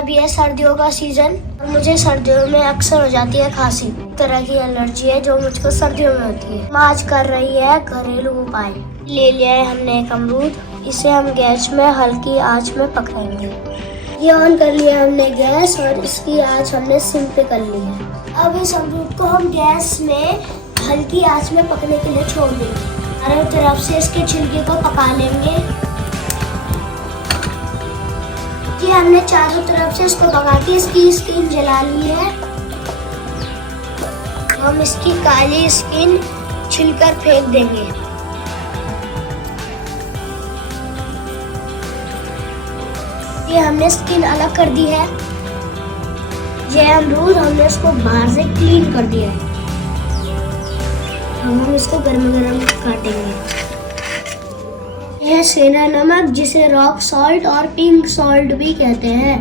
अभी है सर्दियों का सीजन। मुझे सर्दियों में अक्सर हो जाती है खांसी। तरह की एलर्जी है जो मुझको सर्दियों में होती है। माँ आज कर रही है घरेलू उपाय। ले लिया है हमने एक अमरूद, इसे हम गैस में हल्की आंच में पकाएंगे। ये ऑन कर लिया हमने गैस और इसकी आंच हमने सिम पे कर ली है। अब इस अमरूद को हम गैस में हल्की आंच में पकने के लिए छोड़ देंगे। चारों तरफ से इसके छिलके को पका लेंगे। ये हमने चारों तरफ से इसको पका के इसकी स्किन जला ली है। हम इसकी काली स्किन छिलकर फेंक देंगे। ये हमने स्किन अलग कर दी है। ये अमरूद हमने इसको बाहर से क्लीन कर दिया है। हम इसको गर्म गर्म काटेंगे। यह सेंधा नमक, जिसे रॉक सॉल्ट और पिंक सॉल्ट भी कहते हैं,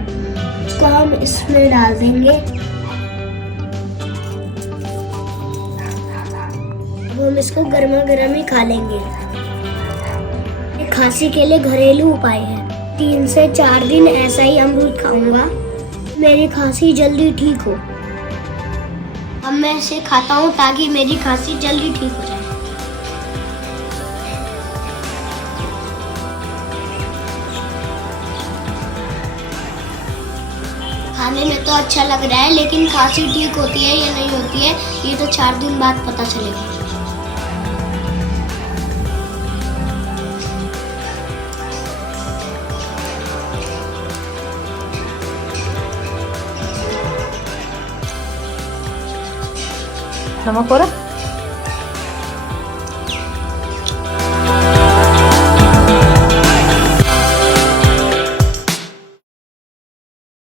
इसको हम इसमें डाल देंगे। अब हम इसको गर्मा गर्म ही खा लेंगे। ये खांसी के लिए घरेलू उपाय है। 3 से 4 दिन ऐसा ही अमरूद खाऊंगा, मेरी खांसी जल्दी ठीक हो। अब मैं इसे खाता हूँ ताकि मेरी खांसी जल्दी ठीक हो जाए। खाने में तो अच्छा लग रहा है, लेकिन खांसी ठीक होती है या नहीं होती है ये तो 4 दिन बाद पता चलेगा। नमक हो रहा?